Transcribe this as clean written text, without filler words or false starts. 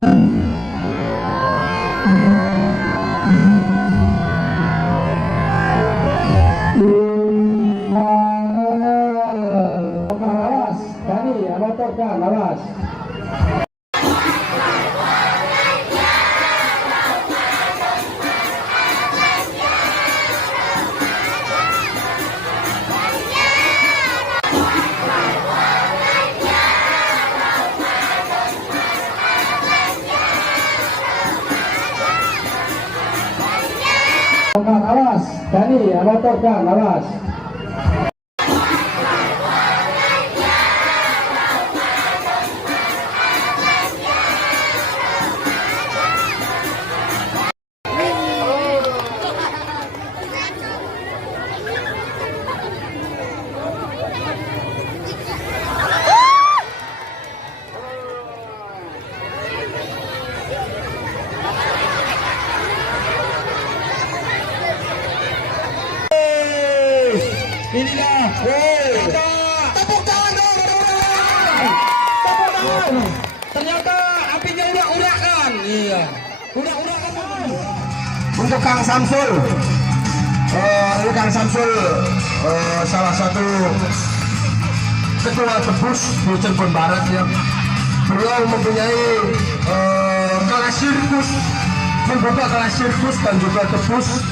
Awas, Hani, motorkan, awas. Awas, Hani, motorkan, awas. Inilah, tepuk tangan dong, tepuk tangan. Ternyata apinya udah urakan, iya, udah urakan. Untuk Kang Samsul, ini Kang Samsul salah satu ketua tebus di Cirebon Barat ya. Beliau mempunyai kelas sirkus, membuka kelas sirkus dan juga tebus